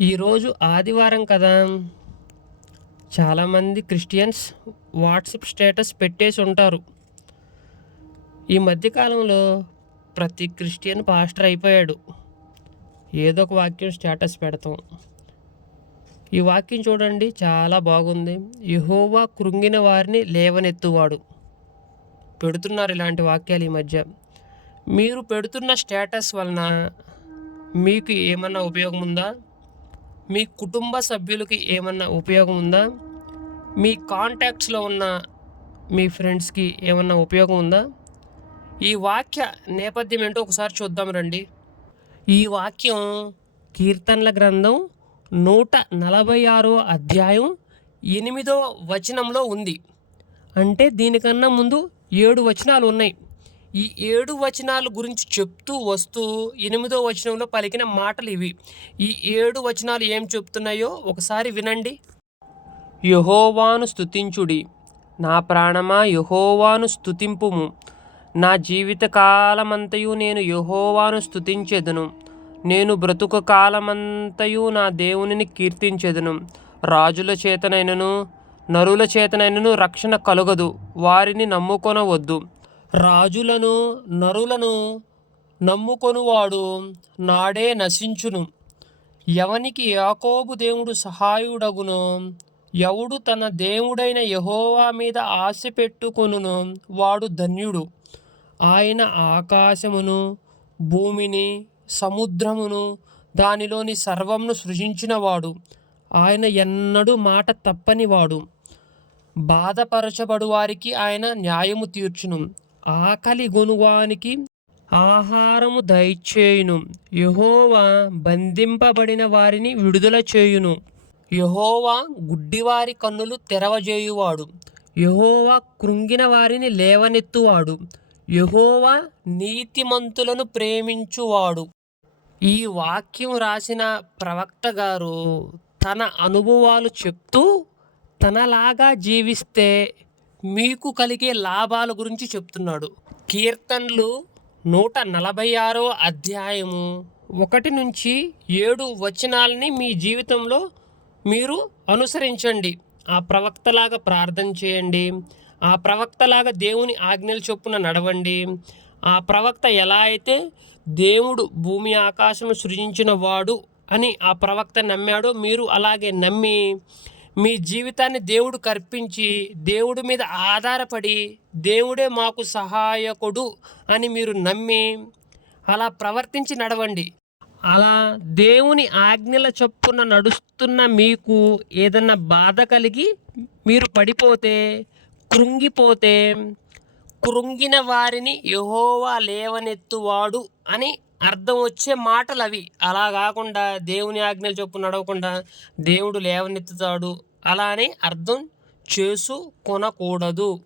ఈరోజు ఆదివారం కదా. చాలామంది క్రిస్టియన్స్ వాట్సాప్ స్టేటస్ పెట్టేసి ఉంటారు. ఈ మధ్యకాలంలో ప్రతి క్రిస్టియన్ పాస్టర్ అయిపోయాడు. ఏదో ఒక వాక్యం స్టేటస్ పెడతాం. ఈ వాక్యం చూడండి చాలా బాగుంది. యహోవా కృంగిన వారిని లేవనెత్తువాడు. పెడుతున్నారు ఇలాంటి వాక్యాలు ఈ మధ్య. మీరు పెడుతున్న స్టేటస్ వలన మీకు ఏమన్నా ఉపయోగం ఉందా మీ కుటుంబ సభ్యులకి ఏమన్నా ఉపయోగం ఉందా? మీ కాంటాక్ట్స్లో ఉన్న మీ ఫ్రెండ్స్కి ఏమన్నా ఉపయోగం ఉందా? ఈ వాక్య నేపథ్యం ఏంటో ఒకసారి చూద్దాం రండి. ఈ వాక్యం కీర్తనల గ్రంథం నూట నలభై ఆరో అధ్యాయం ఎనిమిదో వచనంలో ఉంది. అంటే దీనికన్నా ముందు ఏడు వచనాలు ఉన్నాయి. ఈ ఏడు వచనాల గురించి చెప్తూ వస్తూ ఎనిమిదో వచనంలో పలికిన మాటలు ఇవి. ఈ ఏడు వచనాలు ఏం చెప్తున్నాయో ఒకసారి వినండి. యహోవాను స్థుతించుడి నా ప్రాణమా యహోవాను స్తుతింపుము. నా జీవిత కాలమంతయు నేను యహోవాను స్థుతించెదను నేను బ్రతుకు కాలమంతయు నా దేవునిని కీర్తించెదను. రాజుల చేతనైనను నరుల చేతనైనను రక్షణ కలుగదు. వారిని నమ్ముకొనవద్దు. రాజులను నరులను నమ్ముకొనువాడు నాడే నశించును. ఎవనికి యాకోబు దేవుడు సహాయుడగును. ఎవడు తన దేవుడైన యహోవా మీద ఆశ పెట్టుకొనును. వాడు ధన్యుడు. ఆయన ఆకాశమును భూమిని సముద్రమును దానిలోని సర్వమును సృజించినవాడు. ఆయన ఎన్నడూ మాట తప్పనివాడు. బాధపరచబడు వారికి ఆయన న్యాయము తీర్చును. ఆకలి గొనువానికి ఆహారము దయచేయును. యహోవా బంధింపబడిన వారిని విడుదల చేయును. యహోవా గుడ్డివారి కన్నులు తెరవజేయువాడు. యహోవా కృంగిన వారిని లేవనెత్తువాడు. యహోవా నీతిమంతులను ప్రేమించువాడు. ఈ వాక్యం రాసిన ప్రవక్త గారు తన అనుభవాలు చెప్తూ తనలాగా జీవిస్తే మీకు కలిగే లాభాల గురించి చెప్తున్నాడు. కీర్తనలు నూట నలభై ఆరో అధ్యాయము ఒకటి నుంచి ఏడు వచనాలని మీ జీవితంలో మీరు అనుసరించండి. ఆ ప్రవక్తలాగా ప్రార్థన చేయండి. ఆ ప్రవక్తలాగా దేవుని ఆజ్ఞలు చొప్పున నడవండి. ఆ ప్రవక్త ఎలా అయితే దేవుడు భూమి ఆకాశం సృజించిన వాడు అని ఆ ప్రవక్త నమ్మాడో మీరు అలాగే నమ్మి మీ జీవితాన్ని దేవుడు కర్పించి దేవుడి మీద ఆధారపడి దేవుడే మాకు సహాయకుడు అని మీరు నమ్మి అలా ప్రవర్తించి నడవండి. అలా దేవుని ఆజ్ఞల చొప్పున నడుస్తున్న మీకు ఏదన్నా బాధ కలిగి మీరు పడిపోతే కృంగిపోతే కృంగిన వారిని యహోవా లేవనెత్తువాడు అని అర్థం వచ్చే మాటలు అవి. అలా కాకుండా దేవుని ఆజ్ఞలు చొప్పు నడవకుండా దేవుడు లేవనెత్తుతాడు. అలా అని అర్థం చేసుకొనకూడదు.